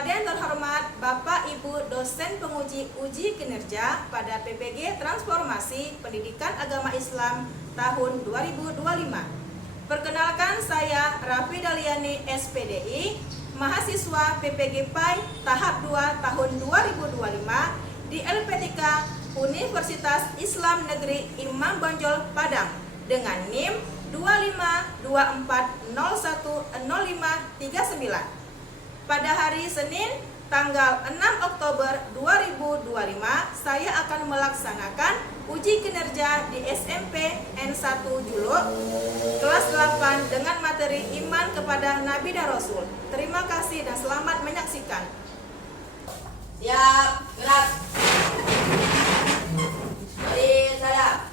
Kepada yang terhormat Bapak Ibu dosen penguji uji kinerja pada PPG Transformasi Pendidikan Agama Islam tahun 2025. Perkenalkan, saya Raffi Daliani SPDI, mahasiswa PPG PAI tahap 2 tahun 2025 di LPTK Universitas Islam Negeri Imam Bonjol Padang dengan NIM 2524010539. Pada hari Senin tanggal 6 Oktober 2025, saya akan melaksanakan uji kinerja di SMP N1 Juluk kelas 8 dengan materi iman kepada Nabi dan Rasul. Terima kasih dan selamat menyaksikan. Siap, gerak. Mari salam.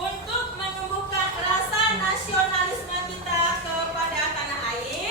Untuk menumbuhkan rasa nasionalisme kita kepada tanah air,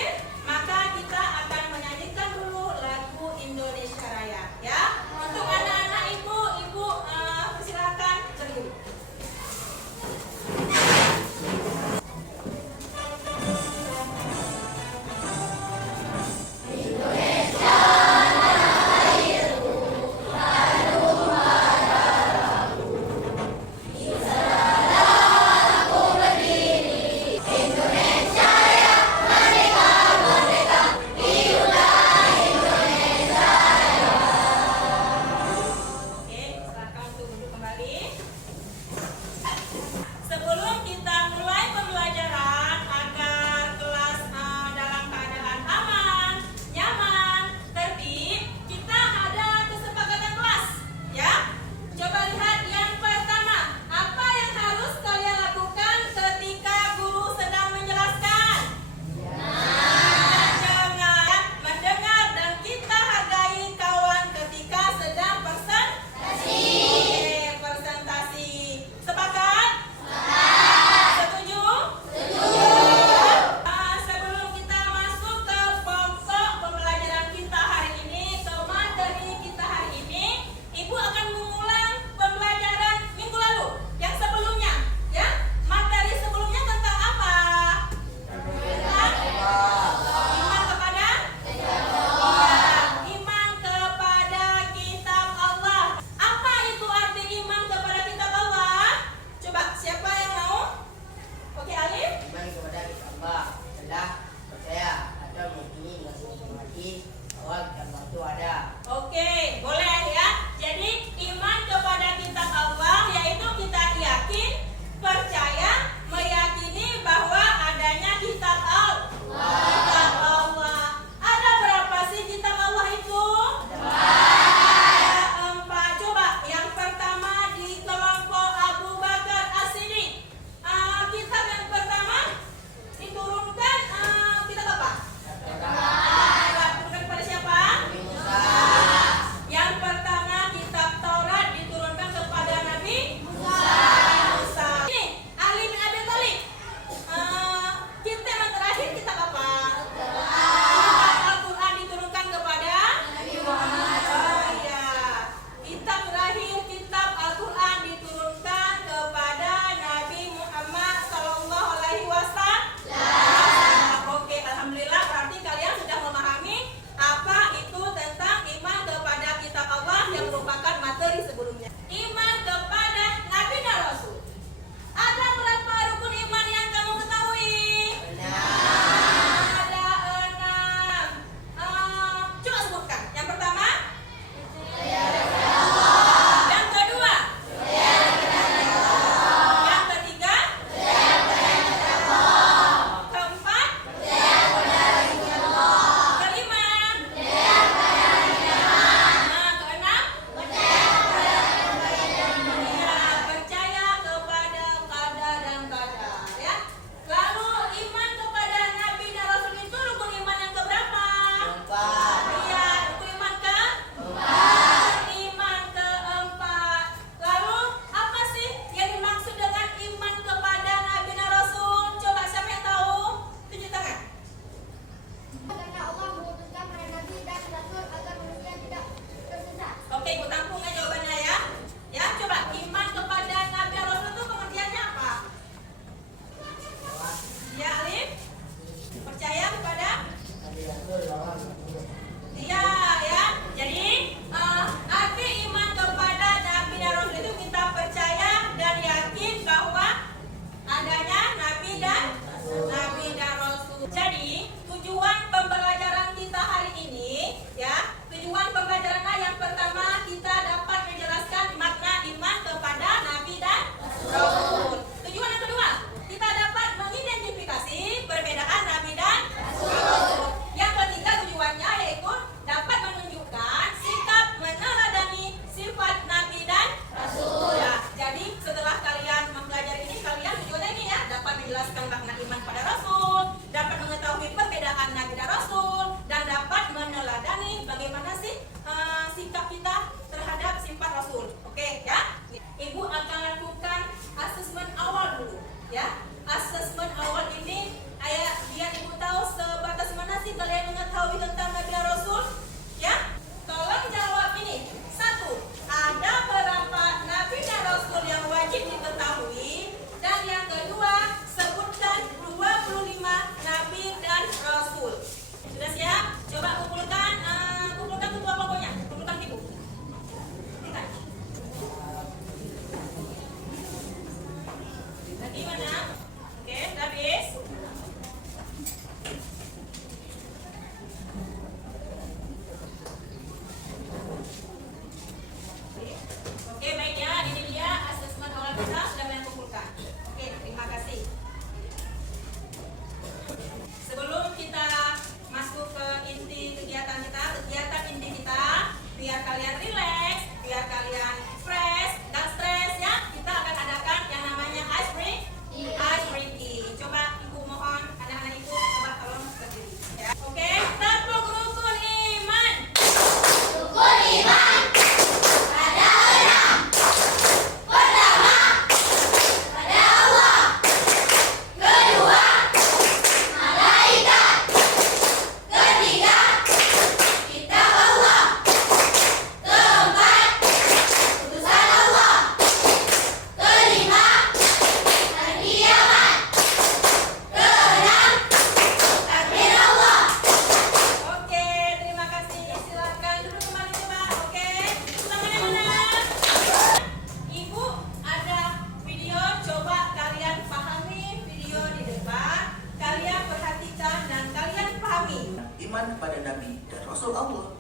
kepada Nabi dan Rasul Allah.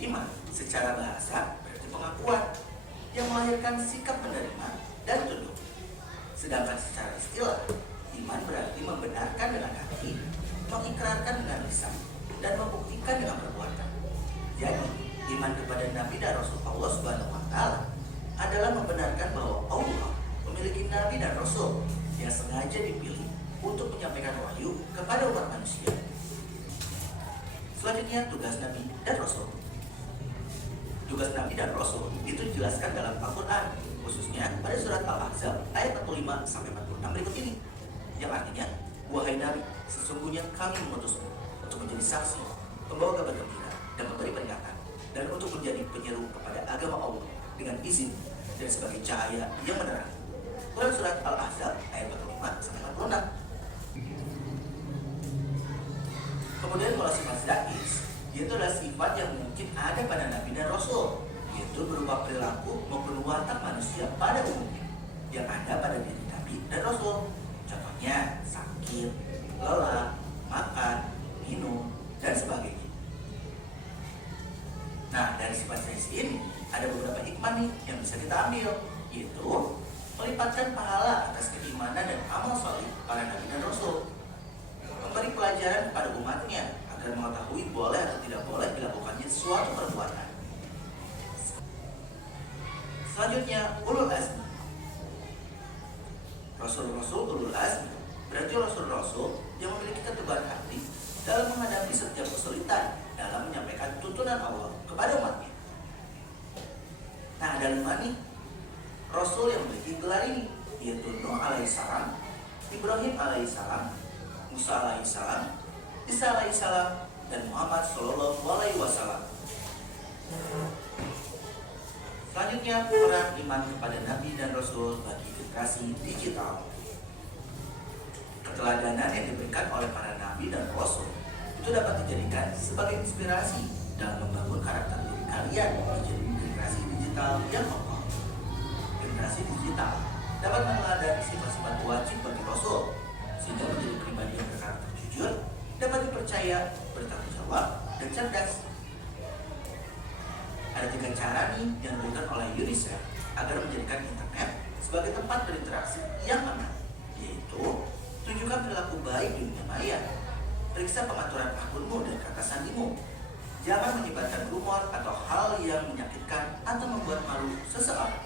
Iman secara bahasa berarti pengakuan yang melahirkan sikap menerima dan tunduk. Sedangkan secara istilah, iman berarti membenarkan dengan hati, mengikrarkan dengan lisan, dan membuktikan dengan perbuatan. Jadi, iman kepada Nabi dan Rasul Allah Subhanahu wa Ta'ala adalah membenarkan bahwa Allah memiliki Nabi dan Rasul yang sengaja dipilih untuk menyampaikan wahyu kepada umat manusia. Selanjutnya, tugas Nabi dan Rasul. Tugas Nabi dan Rasul itu dijelaskan dalam Al-Quran, khususnya pada surat Al-Ahzab ayat 45-46 berikut ini, yang artinya, wahai Nabi, sesungguhnya kami mengutusmu untuk menjadi saksi, pembawa kabar gembira, dan memberi peringatan, dan untuk menjadi penyeru kepada agama Allah dengan izin dan sebagai cahaya yang menerangi. Quran surat Al-Ahzab ayat 45-46. Kemudian kalau sifat zatis, yaitu adalah sifat yang mungkin ada pada Nabi dan Rasul, yaitu berupa perilaku maupun watak manusia pada umumnya yang ada pada diri Nabi dan Rasul. Contohnya sakit, lelah, makan, minum, dan sebagainya. Nah, dari sifat zatis ini ada beberapa hikmah nih yang bisa kita ambil, yaitu melipatkan pahala atas keimanan dan amal saleh para Nabi dan Rasul, memberi pelajaran kepada umatnya agar mengetahui boleh atau tidak boleh dilakukannya suatu perbuatan. Selanjutnya, ulul azmi. Rasul-rasul ulul azmi berarti rasul-rasul yang memiliki ketebaran hati dalam menghadapi setiap kesulitan dalam menyampaikan tuntunan Allah kepada umatnya. Nah, ada 5 nih rasul yang memiliki gelar ini, yaitu Nuh alaihissalam, Ibrahim alaihissalam, Musa alaihissalam, Isa alaihissalam, dan Muhammad sallallahu alaihi wasallam. Selanjutnya, peran iman kepada Nabi dan Rasul bagi generasi digital. Keteladanan yang diberikan oleh para Nabi dan Rasul itu dapat dijadikan sebagai inspirasi dalam membangun karakter diri kalian menjadi generasi digital yang kokoh. Generasi digital dapat meneladani sifat-sifat wajib bagi Rasul, sehingga menjadi pribadi yang berkarakter jujur, dapat dipercaya, bertanggung jawab, dan cerdas. Ada 3 cara nih yang diberikan oleh UNICEF agar menjadikan internet sebagai tempat berinteraksi yang aman, yaitu tunjukkan perilaku baik di dunia maya, periksa pengaturan akunmu dan kata sandimu, jangan menyebarkan rumor atau hal yang menyakitkan atau membuat malu seseorang.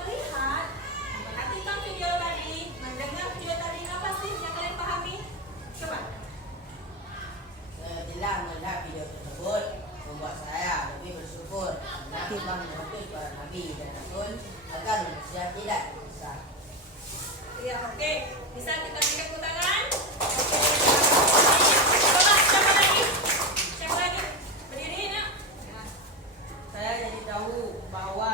Melihat, memperhatikan video tadi, mendengar video tadi, apa sih yang kalian pahami? Coba. Setelah melihat video tersebut, membuat saya lebih bersyukur karena Tuhan mengutus para Nabi dan Rasul agar manusia tidak bisa. Iya, oke. Bisa kita berikan tepuk tangan? Coba, siapa lagi? Siapa lagi? Berdiri, nak. Saya jadi tahu bahwa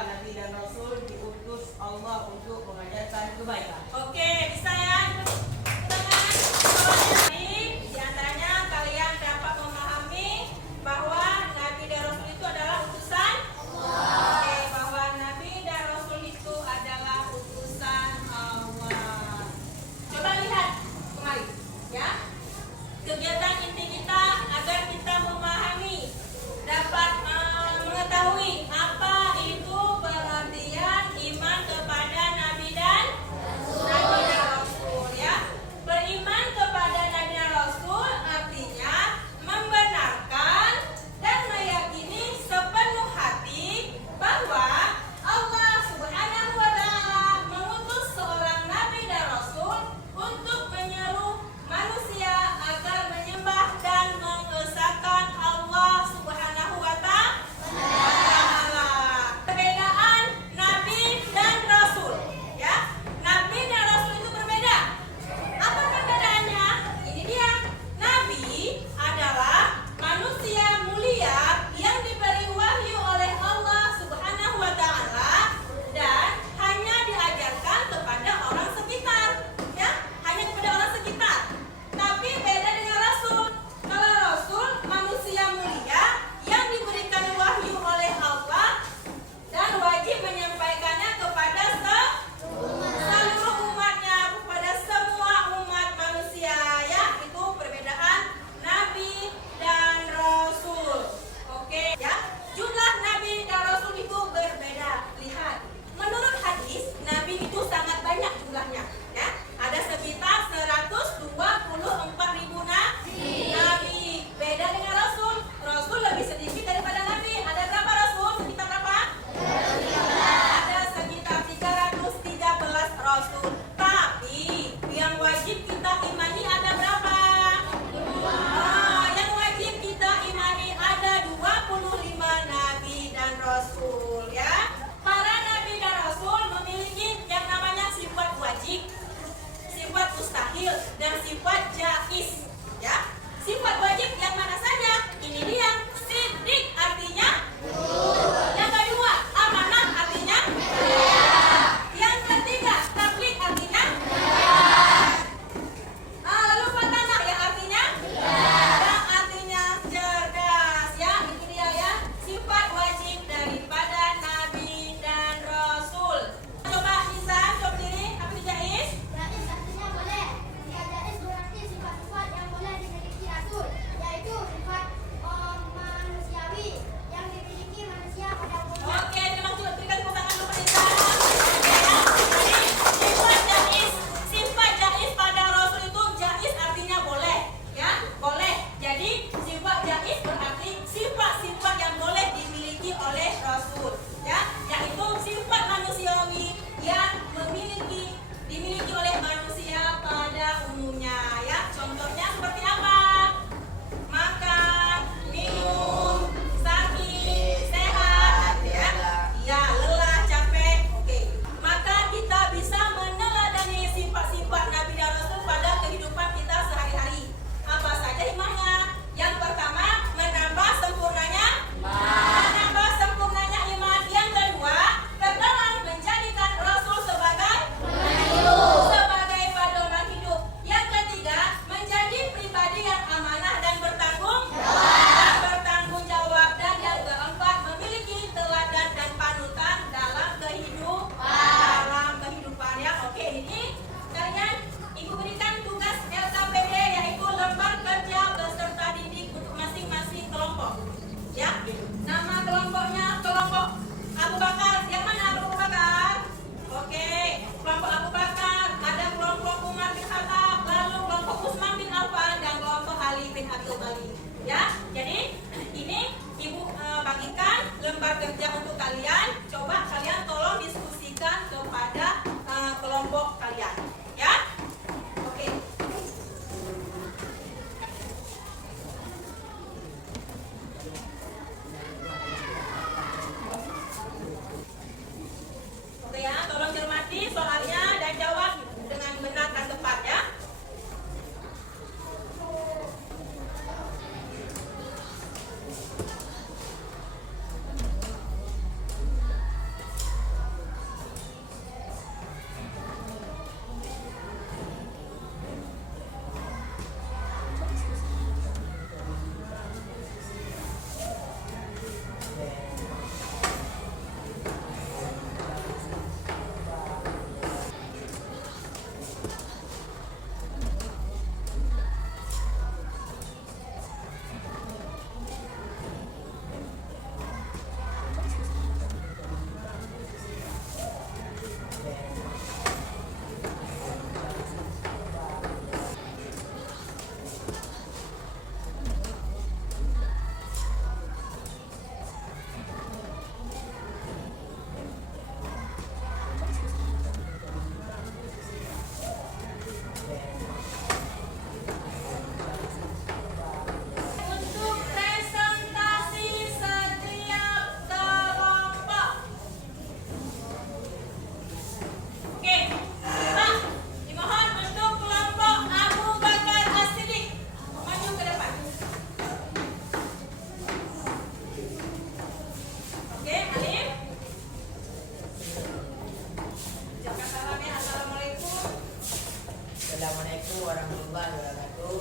warahmatullahi wabarakatuh.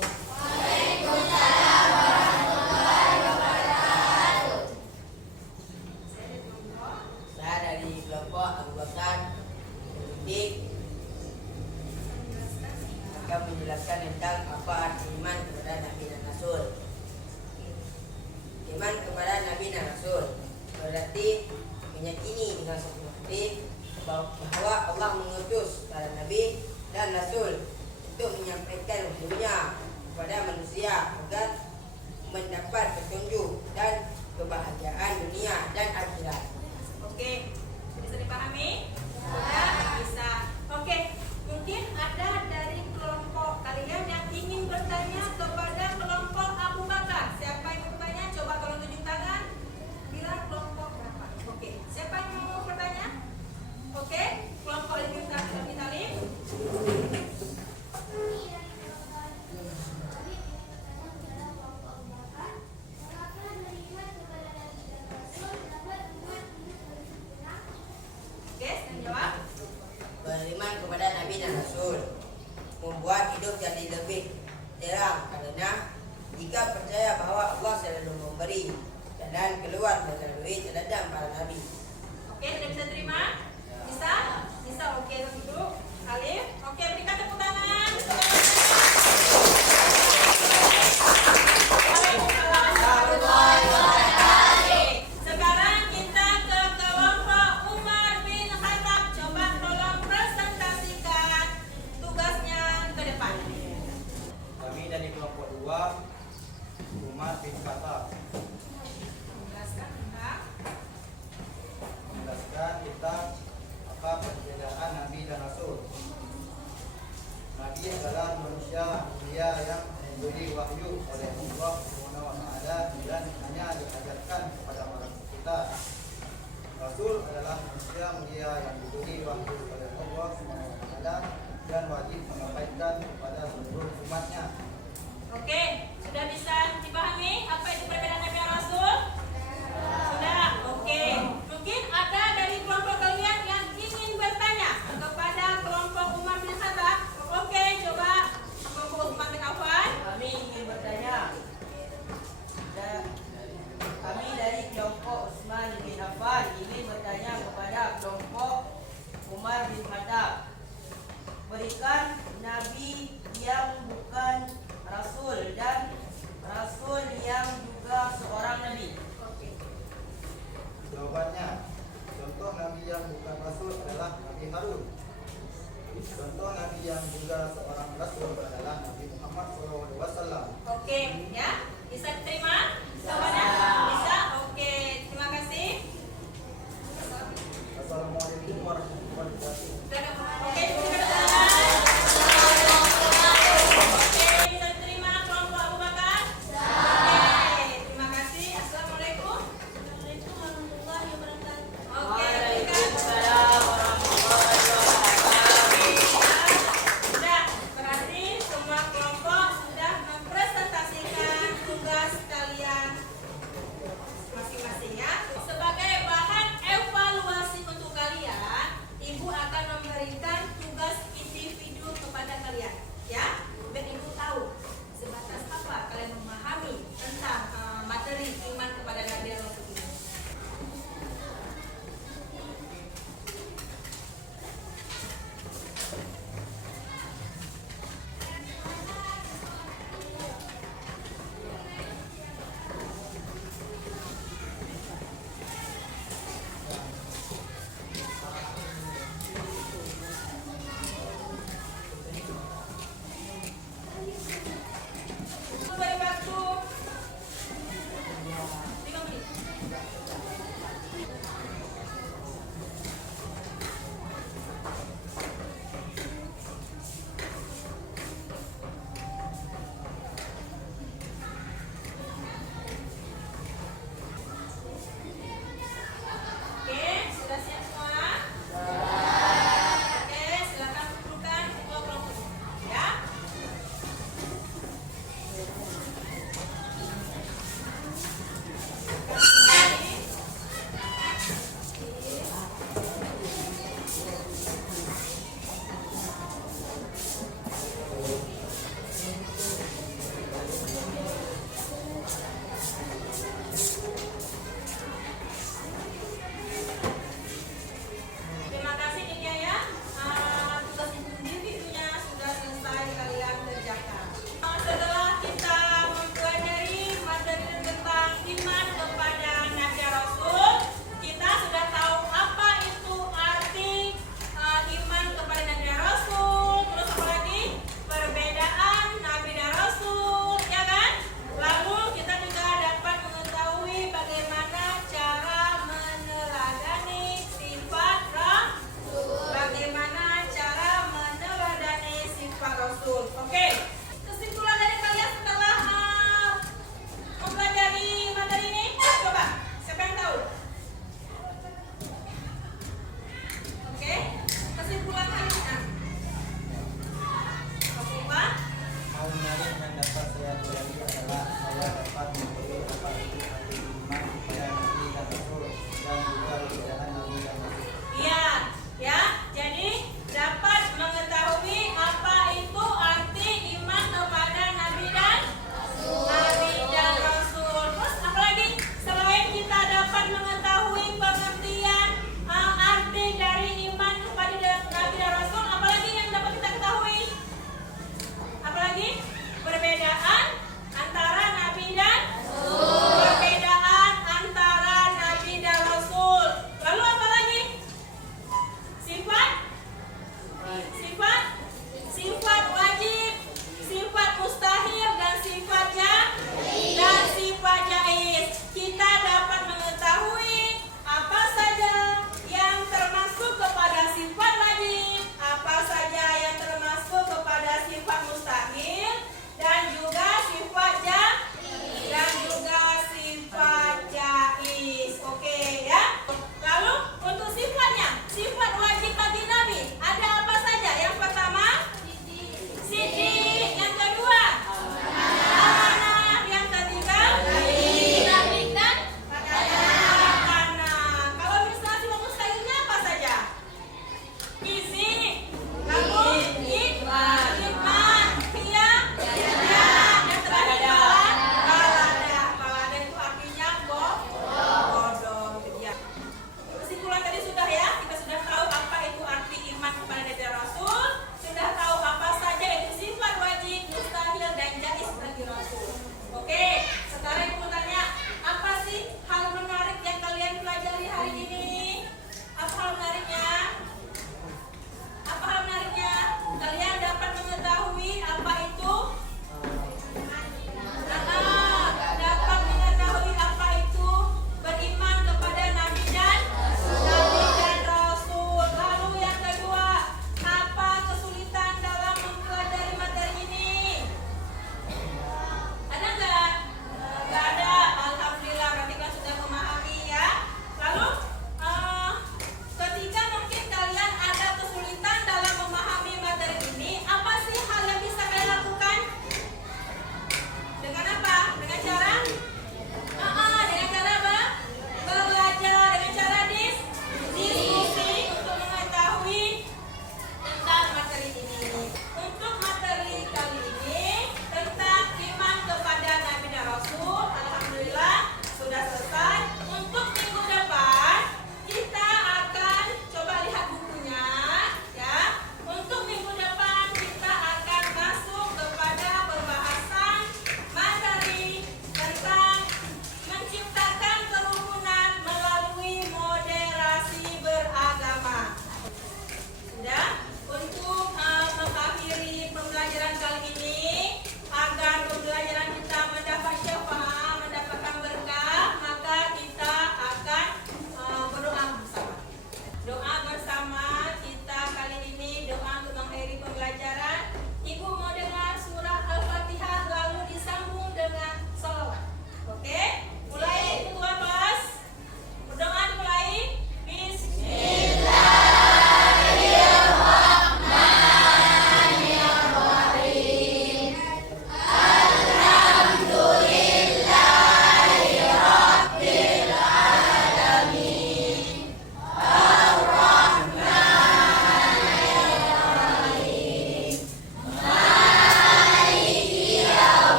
Saya dari kelompok Abu Bakar Politik akan menjelaskan tentang apa arti iman kepada Nabi dan Rasul. Iman kepada Nabi dan Rasul berarti meyakini dengan sepenuh hati bahwa Allah mengutus para Nabi dan Rasul untuk menyampaikan wahyu-Nya kepada manusia agar mendapat petunjuk dan kebahagiaan dunia dan akhirat. Oke, bisa dipahami? Sudah bisa. Oke, mungkin ada dari kelompok kalian yang ingin bertanya kepada kelompok Abu Bakar. Siapa yang mau bertanya? Coba tolong tunjuk tangan. Bilang kelompok berapa? Oke, siapa yang mau bertanya? Oke, kelompok Ibnu Talib. Oke, yang jawab. Beriman kepada Nabi dan Rasul membuat hidup jadi lebih terang karena jika percaya bahwa Allah selalu memberi dan keluar melalui teladan para Nabi. Oke, sudah bisa terima? Bisa? Bisa, oke, duduk. Alif, oke, berikan tepuk tangan. Sekarang kita ke kelompok Umar bin Khattab. Coba tolong presentasikan tugasnya ke depan. Kami dari kelompok 2 Umar bin Khattab Jelaskan tentang menjelaskan tentang apa perbedaan Nabi dan Rasul. Nabi adalah manusia mulia yang diberi wahyu oleh Allah Subhanahu wa taala dan hanya diajarkan kepada orang kita. Rasul adalah manusia mulia yang diberi wahyu oleh Allah Subhanahu wa taala dan wajib menyampaikan